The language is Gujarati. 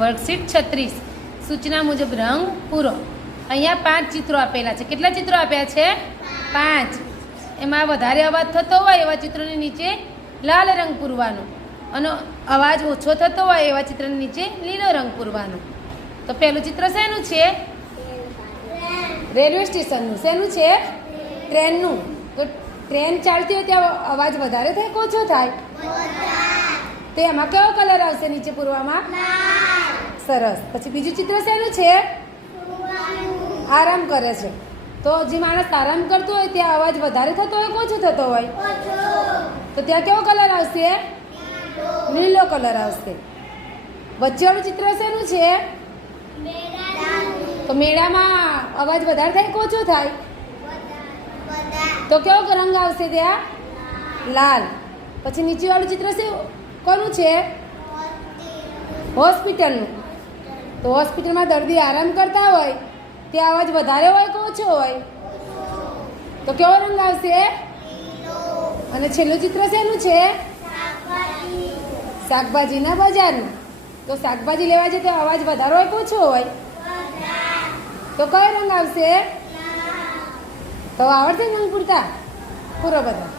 વર્કશીટ 36 સૂચના મુજબ રંગ પૂરો. અહીંયા 5 ચિત્રો આપેલા છે. કેટલા ચિત્રો આપ્યા છે? 5. એમાં વધારે અવાજ થતો હોય એવા ચિત્રોની નીચે લાલ રંગ પૂરવાનો અને અવાજ ઓછો થતો હોય એવા ચિત્રની નીચે લીલો રંગ પૂરવાનો. તો પહેલું ચિત્ર શેનું છે? રેલવે સ્ટેશનનું. શેનું છે? ટ્રેનનું. તો ટ્રેન ચાલતી હોય ત્યાં અવાજ વધારે થાય કે ઓછો થાય? તો એમાં કયો કલર આવશે નીચે પૂરવામાં? સરસ. પછી બીજું ચિત્ર શેનું છે? આરામ કરે છે. તો જે માણસ આરામ કરતો હોય ત્યાં અવાજ વધારે થતો હોય કે ઓછો થતો હોય? તો ત્યાં કેવો કલર આવશે? લીલો કલર આવશે. વચ્ચેવાળું ચિત્ર શેનું છે? તો મેળામાં અવાજ વધારે થાય કે ઓછો થાય? તો કેવો રંગ આવશે ત્યાં? લાલ. પછી નીચેવાળું ચિત્ર શું કોનું છે? હોસ્પિટલનું. તો હોસ્પિટલમાં દર્દી આરામ કરતા હોય ત્યાં અવાજ વધારે હોય કે ઓછો હોય? તો કેવો રંગ આવશે? અને છેલ્લું ચિત્ર શેનું છે? શાકભાજીના બજારનું. તો શાકભાજી લેવા જાય તો અવાજ વધારે હોય કે ઓછો હોય? તો કયો રંગ આવશે? તો આવડશે રંગ પૂરતા? પૂરો બધા.